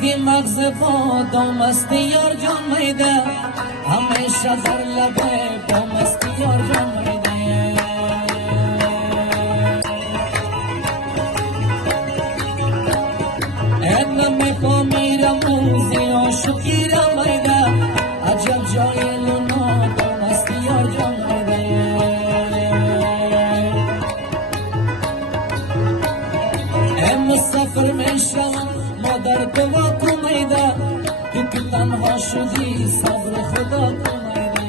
دی مغز با مستی یار جان میده همیشه در لبه با مستی یار جان میده اینم پا میرم موزی عاشقی را میده عجب جای لونا با مستی یار جان میده مسافر میشم مادر دوا کمیده تو که تنها شدی صبر خدا کمیده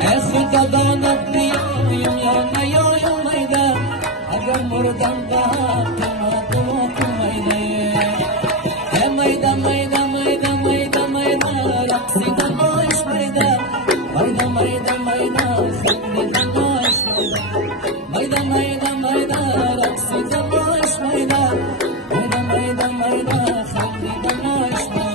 ای خدا داند بیایم یا نیایم میده اگر مردم به حق ما دوا کمیده ای میده میده میده میده میده رقصیدن نایش میده میده میده میده خندیدن نایش میده میده میده رقصیدن نایش میده میده میده میده خندیدن نایش میده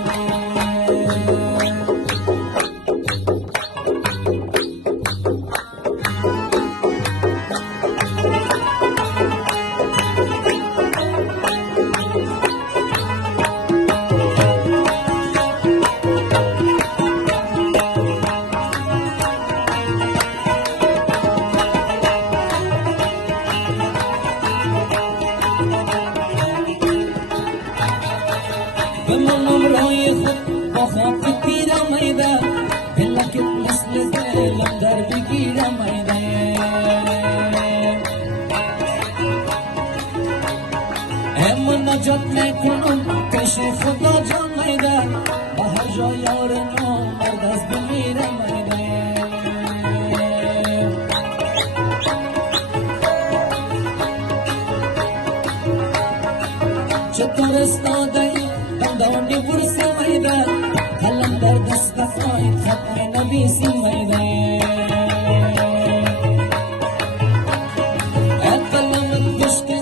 بمانم رای خود با خاک پیرم میده دلکت مثل دلم در بگیرم میده اما نجات میکنم پیش خدا جان میده با هر جا یار مرد از بمیرم میده چطور استاده ای دندانی برسی میده قلم در دست دفعی ختم نویسی میده ای قلم دشتی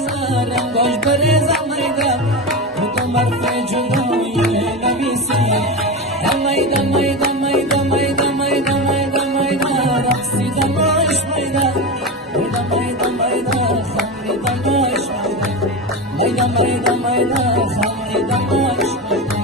رنگاش بریزه میده بودم حرف جدایی نویسی میده میده میده میده میده میده میده رقصیدن نایش میده میده میده میده خندیدن نایش میده میده میده میده خندیدن نایش میده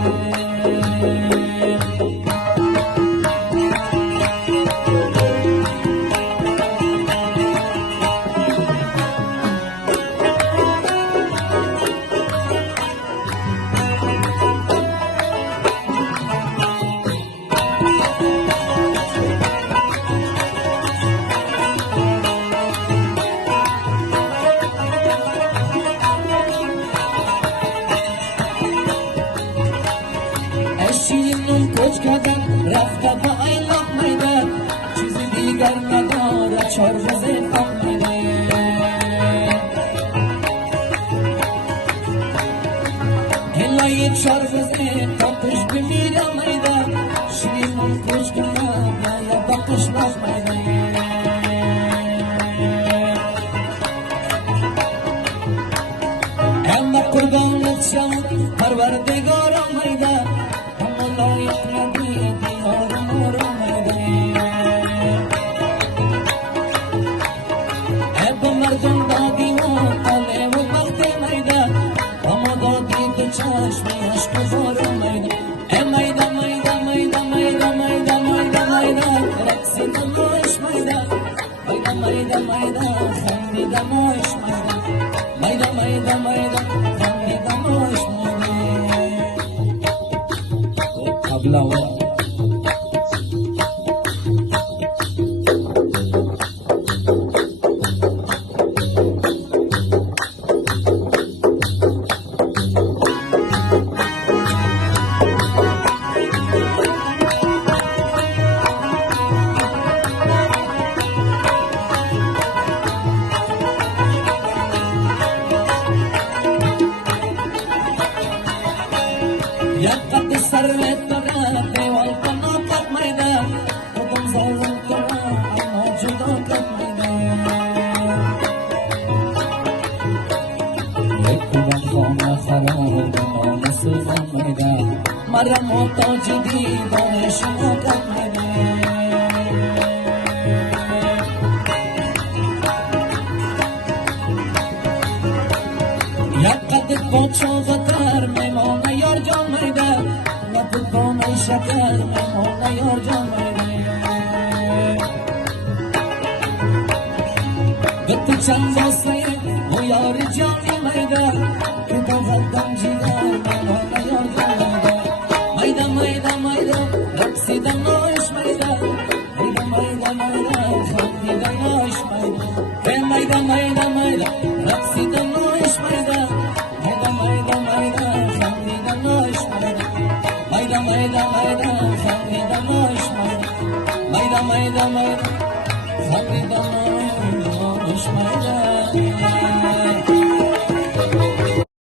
شیرینم کچ کردن رفته با ایلاق میده چیزی دیگر نداره چار روزه فق میده هلای چار روزه تا پیش بمیره میده شیرینم کچ کردن یا با قشلاق میده اما قربانت شم پروردگارم میده لایق ندیدی آرام آرام میده ای مردم دادی و قله و بخته میده اما دادی به چشمی عشق و زارم میده ای میده میده میده میده میده میده میده رقصیدن نایش میده میده میده میده خندیدن نایش میده میده میده میده خندیدن نایش میده Habla يقد سرت نغاتي والقناطر ميدا وضم زوزن كرام الموجودات ميدا يكتب الخوم خراب ونس ميدا مرة موتا جديد ونشموك ميدا قاچاقتر میمانه یار جان میده لب دانه شکر میمانه یار جان میده به تو چند واسه و یار جانی میده که تو غدم جیگر میمانه یار جان میده میده میده رقصیدن نایش میده میده میده میده خندیدن نایش میده میده میده میده رقصیدن نایش میده میده میده میده خندیدن نایش میده میده میده میده خندیدن نایش میده میده میده میده خندیدن نایش میده